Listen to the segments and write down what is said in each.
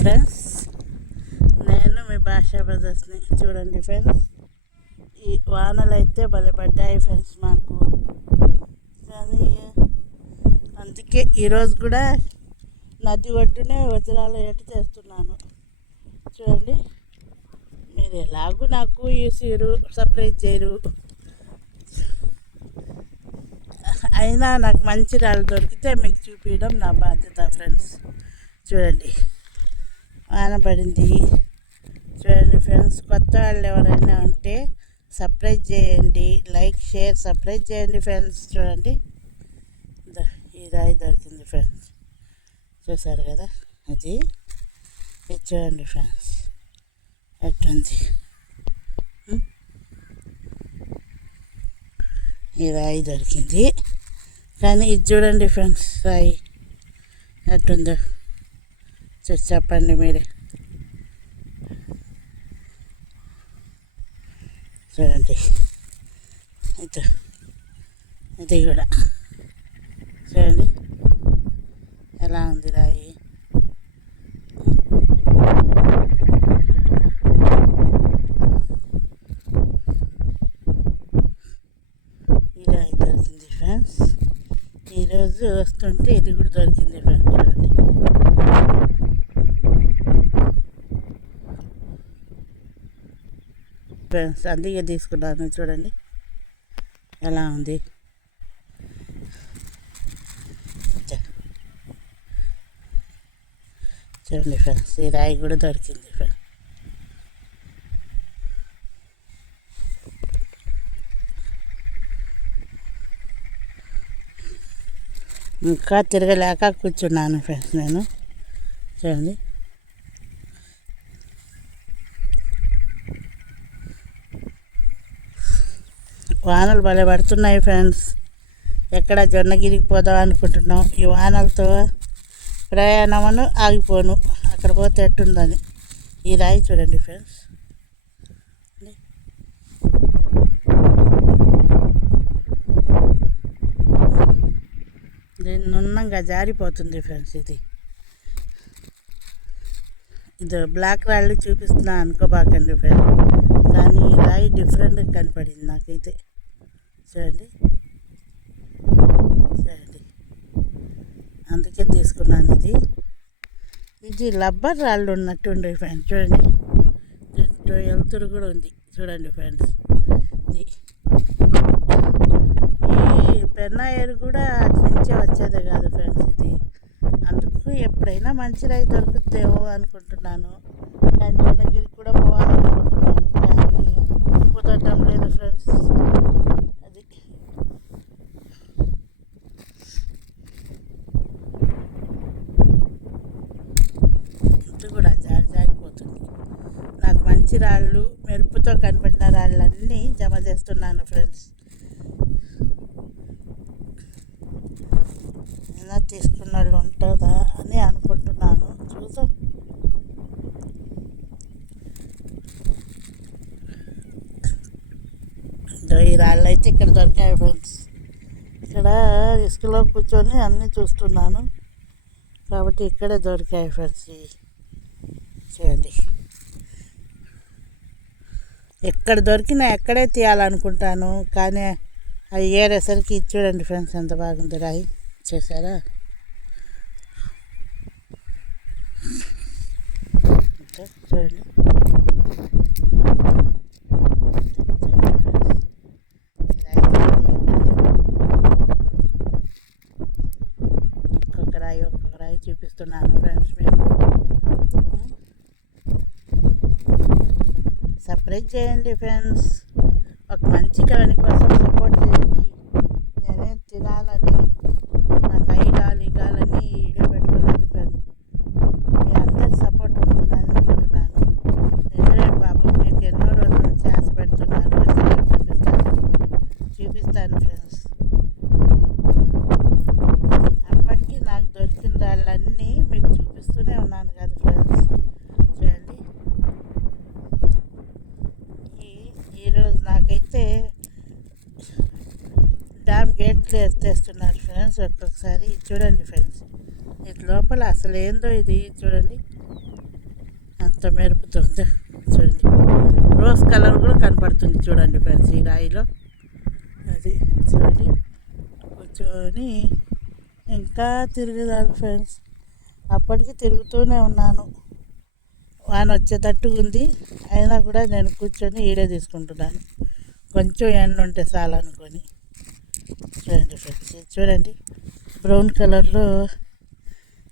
Friends నేను మీ భాషా బ్రదర్స్ని చూడండి ఫ్రెండ్స్ ఈ వానలు అయితే బలపడ్డాయి ఫ్రెండ్స్ మాకు. కానీ అందుకే ఈరోజు కూడా నది ఒడ్డునే వజ్రాల ఏట చేస్తున్నాను. చూడండి. మీరు ఎలాగూ నాకు ఈ సపరేట్ చేయరు. అయినా నాకు మంచి రాళ్ళు దొరికితే మీకు చూపించడం నా బాధ్యత ఫ్రెండ్స్ చూడండి. వాన పడింది చూడండి ఫ్రెండ్స్ కొత్త వాళ్ళు ఎవరైనా ఉంటే సర్ప్రైజ్ చేయండి. లైక్ షేర్ సర్ప్రైజ్ చేయండి ఫ్రెండ్స్. చూడండి. ఈ రాయి దొరికింది ఫ్రెండ్స్. చూసారు కదా? అది. ఇది చూడండి ఫ్రెండ్స్. ఎట్టుంది? ఈ రాయి దొరికింది. కానీ ఇది చూడండి ఫ్రెండ్స్ రాయి. ఎట్టుందో? చెప్పండి మీరే. చూడండి. అయితే ఇది కూడా చూడండి. ఎలా ఉంది రాయి? ఈ రాయి దొరికింది ఫ్రెండ్స్. ఈరోజు వస్తుంటే ఇది కూడా దొరికింది ఫ్రెండ్స్. చూడండి ఫ్రెండ్స్ అందుకే తీసుకున్నాను చూడండి. ఎలా ఉంది? చూడండి ఫ్రెండ్స్ ఈ రాయి కూడా దొరికింది ఫ్రెండ్స్. ఇంకా తిరగలేక కూర్చున్నాను ఫ్రెండ్స్ నేను. చూడండి. వానలు భలే పడుతున్నాయి ఫ్రెండ్స్. ఎక్కడ జొన్నగిరికి పోదాం అనుకుంటున్నాం. ఈ వానలతో ప్రయాణమును ఆగిపోను. అక్కడ పోతే ఎట్టుందని. ఈ రాయి చూడండి ఫ్రెండ్స్. దీన్ని నున్నంగా జారిపోతుంది ఫ్రెండ్స్ ఇది. ఇది బ్లాక్ రాళ్ళు చూపిస్తున్నా అనుకోబాకండి ఫ్రెండ్స్. కానీ ఈ రాయి డిఫరెంట్గా కనపడింది నాకైతే. చూడండి చూడండి అందుకే తీసుకున్నాను ఇది. ఇది లబ్బర్ రాళ్ళు ఉన్నట్టుండే ఫ్రెండ్స్. చూడండి. దీంట్లో వెలుతురు కూడా ఉంది. చూడండి ఫ్రెండ్స్. ఇది. ఈ పెన్నాయర్ కూడా అటు నుంచే వచ్చేదే కాదు ఫ్రెండ్స్ ఇది. అందుకు ఎప్పుడైనా మంచి రాయి దొరుకుతుందేమో అనుకుంటున్నాను. కానీ జొన్నగిరికి కూడా పోవాలి కానీ కుదరటం లేదు ఫ్రెండ్స్ అది ఇది కూడా జారి జారిపోతుంది నాకు మంచి రాళ్ళు మెరుపుతో కనపడిన రాళ్ళన్నీ జమ చేస్తున్నాను ఫ్రెండ్స్. ఏదైనా తీసుకున్న వాళ్ళు ఉంటుందా అని అనుకుంటున్నాను. చూద్దాం. ఈ రాళ్ళు అయితే ఇక్కడ దొరికాయి ఫ్రెండ్స్. ఇక్కడ ఇసుకలో కూర్చొని అన్నీ చూస్తున్నాను. కాబట్టి ఇక్కడే దొరికాయి ఫ్రెండ్స్. చేయండి. ఎక్కడ దొరికినా ఎక్కడే తీయాలనుకుంటాను. కానీ అవి ఏరేసరికి చూడండి ఫ్రెండ్స్ ఎంత బాగుంది. రాయి చూసారా? చూడండి. ఒక్కొక్క రాయి ఒక్కొక్క రాయి చూపిస్తున్నాను ఫ్రెండ్స్ మేము సర్ప్రైజ్ చేయండి ఫ్రెండ్స్. ఒక మంచి కవని కోసం సపోర్ట్ చేయండి నేనే తినాలని నాకు ఐడాలు ఇగాలని వీడియో పెట్టుకోలేదు ఫ్రెండ్స్ మీ అందరి సపోర్ట్ ఉంటుందని అనుకుంటున్నాను నిజమే బాబు మీకు ఎన్నో రోజుల నుంచి ఆశ పెడుతున్నాను వచ్చి చూపిస్తాను చూపిస్తాను ఫ్రెండ్స్ అప్పటికి నాకు దొరికిన రాళ్ళన్నీ మీకు చూపిస్తూనే ఉన్నాను కదా ఫ్రెండ్స్ చూడండి ఈ ఈరోజు నాకైతే డ్యామ్ ఎత్తేస్తున్నారు ఫ్రెండ్స్. ఒక్కొక్కసారి ఇది చూడండి ఫ్రెండ్స్. ఇది లోపల అసలు ఏందో ఇది చూడండి. అంత మెరుపుతుంది. చూడండి. రోజ్ కలర్ కూడా కనపడుతుంది చూడండి ఫ్రెండ్స్ ఈ రాయిలో. అది చూడండి. కూర్చొని ఇంకా తిరుగుదాను ఫ్రెండ్స్. అప్పటికి తిరుగుతూనే ఉన్నాను. వాన వచ్చేటట్టు ఉంది. అయినా కూడా నేను కూర్చొని ఈడే తీసుకుంటున్నాను. కొంచెం ఎండ ఉంటే చాలనుకొని చూడండి ఫ్రెండ్స్ ఇది చూడండి. బ్రౌన్ కలర్లో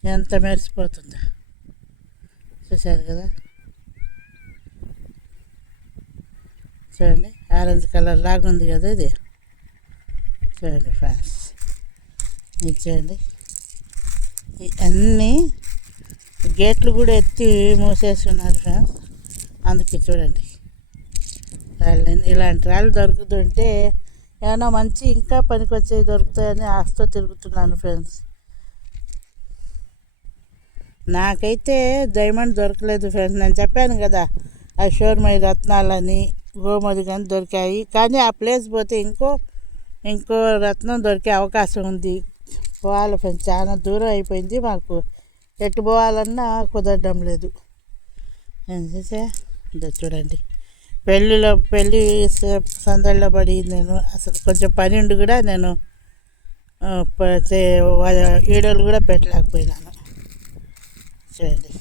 ఎంత మెరిసిపోతుందో. చూశారు కదా? చూడండి ఆరెంజ్ కలర్ లాగా ఉంది కదా ఇది. చూడండి ఫ్రెండ్స్ ఇది చూడండి. అన్నీ గేట్లు కూడా ఎత్తి మూసేస్తున్నారు ఫ్రెండ్స్. అందుకే చూడండి. రాళ్ళు ఇలాంటి రాళ్ళు దొరుకుతుంటే ఏమైనా మంచి ఇంకా పనికొచ్చేవి దొరుకుతాయని ఆశతో తిరుగుతున్నాను ఫ్రెండ్స్ నాకైతే డైమండ్ దొరకలేదు ఫ్రెండ్స్ నేను చెప్పాను కదా ఆ షోర్మై రత్నాలని గోమది కానీ దొరికాయి. కానీ ఆ ప్లేస్ పోతే ఇంకో ఇంకో రత్నం దొరికే అవకాశం ఉంది. పోవాలి ఫ్రెండ్స్ చాలా దూరం అయిపోయింది మాకు. ఎటు పోవాలన్నా కుదరడం లేదు. ఏం చూడండి. పెళ్ళిలో పెళ్ళి సందడిలో పడి నేను. అసలు కొంచెం పని ఉండి కూడా నేను ఈడోలు కూడా పెట్టలేకపోయినాను. చూడండి.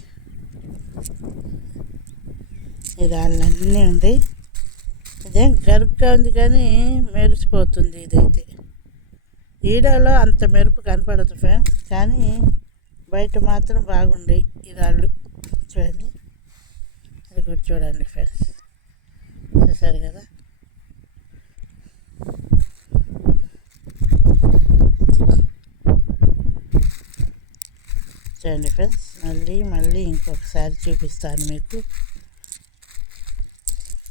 ఇది అన్నీ ఉంది ఇదేం గరుగ్గా ఉంది కానీ మెరిసిపోతుంది ఇదైతే. ఈడలో అంత మెరుపు కనపడదు ఫ్రెండ్స్ కానీ బయట మాత్రం బాగుండే ఈ చూడండి. అది కూడా చూడండి ఫ్రెండ్స్. చూసారు కదా. చూడండి ఫ్రెండ్స్ మళ్ళీ మళ్ళీ ఇంకొకసారి చూపిస్తాను మీకు.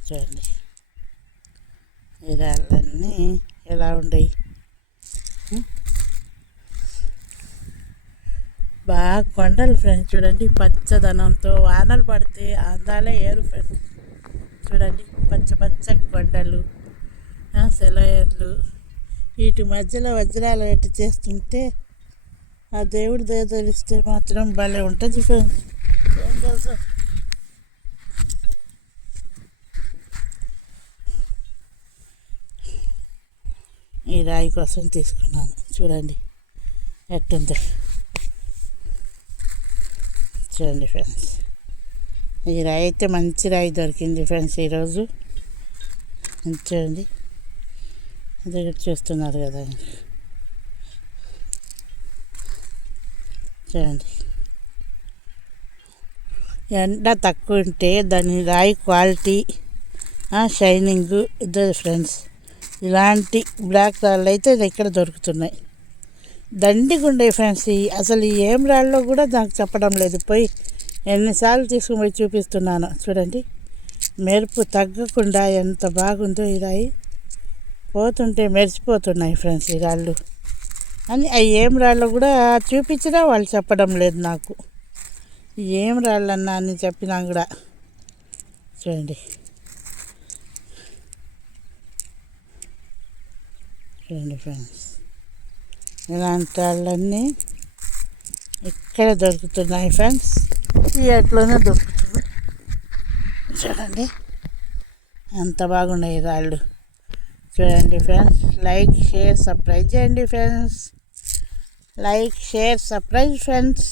చూడండి. ఈ రాళ్ళన్నీ ఎలా ఉండయి? బాగా కొండలు ఫ్రెండ్స్ చూడండి పచ్చదనంతో వానలు పడితే అందాలే ఏరు ఫ్రెండ్స్. పచ్చ కొండలు సెలయర్లు వీటి మధ్యలో వజ్రాలు ఎట్టు చేస్తుంటే ఆ దేవుడి దయ తెలిస్తే మాత్రం భలే ఉంటుంది ఫ్రెండ్స్ ఏం తెలుసు? ఈ రాయి కోసం తీసుకున్నాను. చూడండి ఎట్టుందో. చూడండి ఫ్రెండ్స్ ఈ రాయి అయితే మంచి రాయి దొరికింది ఫ్రెండ్స్ ఈరోజు. చూడండి. అది చూస్తున్నారు కదా. చూడండి. ఎండ తక్కువ ఉంటే దాని రాయి క్వాలిటీ షైనింగ్ ఇద్దరు ఫ్రెండ్స్. ఇలాంటి బ్లాక్ రాళ్ళు అయితే ఇక్కడ దొరుకుతున్నాయి. దండిగా ఉండే ఫ్రెండ్స్ ఈ అసలు ఈ ఏం రాళ్ళలో కూడా నాకు చెప్పడం లేదు. పోయి ఎన్నిసార్లు తీసుకుని పోయి చూపిస్తున్నాను. చూడండి. మెరుపు తగ్గకుండా ఎంత బాగుందో ఈ. రాయి పోతుంటే మెరిసిపోతున్నాయి ఫ్రెండ్స్ ఈ రాళ్ళు. అని అవి ఏం రాళ్ళు కూడా చూపించినా వాళ్ళు చెప్పడం లేదు నాకు. ఏం రాళ్ళన్నా అని చెప్పినా కూడా. చూడండి. చూడండి ఫ్రెండ్స్. ఇలాంటి వాళ్ళన్నీ ఇక్కడ దొరుకుతున్నాయి ఫ్రెండ్స్. ఈ అట్లోనే దొరుకుతుంది. చూడండి. ఎంత బాగున్నాయి రాళ్ళు. చూడండి ఫ్రెండ్స్ లైక్ షేర్ సబ్స్క్రైబ్ చేయండి friends. Like share subscribe friends.